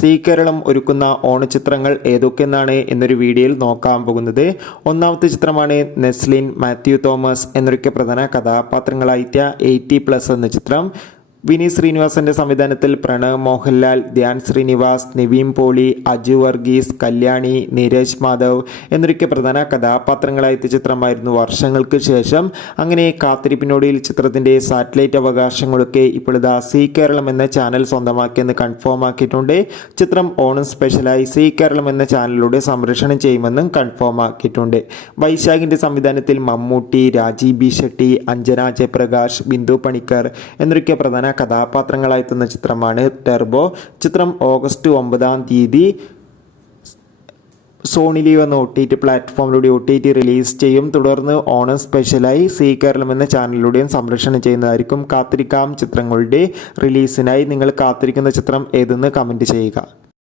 C Keralam ഒരുക്കുന്ന ഓണച്ചിത്രങ്ങൾ ഏതൊക്കെയെന്നാണ് എന്നൊരു വീഡിയോയിൽ നോക്കാൻ പോകുന്നത്. ഒന്നാമത്തെ ചിത്രമാണ് നെസ്ലിൻ, മാത്യു തോമസ് എന്നൊക്കെ പ്രധാന കഥാപാത്രങ്ങളായിട്ട 80+ എന്ന ചിത്രം. വിനീത് ശ്രീനിവാസന്റെ സംവിധാനത്തിൽ പ്രണവ് മോഹൻലാൽ, ധ്യാൻ ശ്രീനിവാസ്, നിവിൻ പോളി, അജു വർഗീസ്, കല്യാണി, നീരജ് മാധവ് എന്നൊക്കെ പ്രധാന കഥാപാത്രങ്ങളായ ചിത്രമായിരുന്നു. വർഷങ്ങൾക്ക് ശേഷം അങ്ങനെ കാത്തിരിപ്പിനോടിൽ ചിത്രത്തിന്റെ സാറ്റലൈറ്റ് അവകാശങ്ങളൊക്കെ ഇപ്പോൾ സി കേരളം എന്ന ചാനൽ സ്വന്തമാക്കിയെന്ന് കൺഫേം ആക്കിയിട്ടുണ്ട്. ചിത്രം ഓണം സ്പെഷ്യലായി സി കേരളം എന്ന ചാനലിലൂടെ സംപ്രേഷണം ചെയ്യുമെന്നും കൺഫേം ആക്കിയിട്ടുണ്ട്. വൈശാഖിന്റെ സംവിധാനത്തിൽ മമ്മൂട്ടി, രാജീവ് ബി ഷെട്ടി, അഞ്ജന ജയപ്രകാശ്, ബിന്ദു പണിക്കർ എന്നൊക്കെ പ്രധാന കഥാപാത്രങ്ങളായെത്തുന്ന ചിത്രമാണ് ടർബോ. ചിത്രം ഓഗസ്റ്റ് 9 സോണി ലീവ് എന്ന OTT പ്ലാറ്റ്ഫോമിലൂടെ OTT റിലീസ് ചെയ്യും. തുടർന്ന് ഓണം സ്പെഷ്യലായി സി കേരളം എന്ന ചാനലിലൂടെയും സംപ്രേഷണം ചെയ്യുന്നതായിരിക്കും. കാത്തിരിക്കാം ചിത്രങ്ങളുടെ റിലീസിനായി. നിങ്ങൾ കാത്തിരിക്കുന്ന ചിത്രം ഏതെന്ന് കമൻറ്റ് ചെയ്യുക.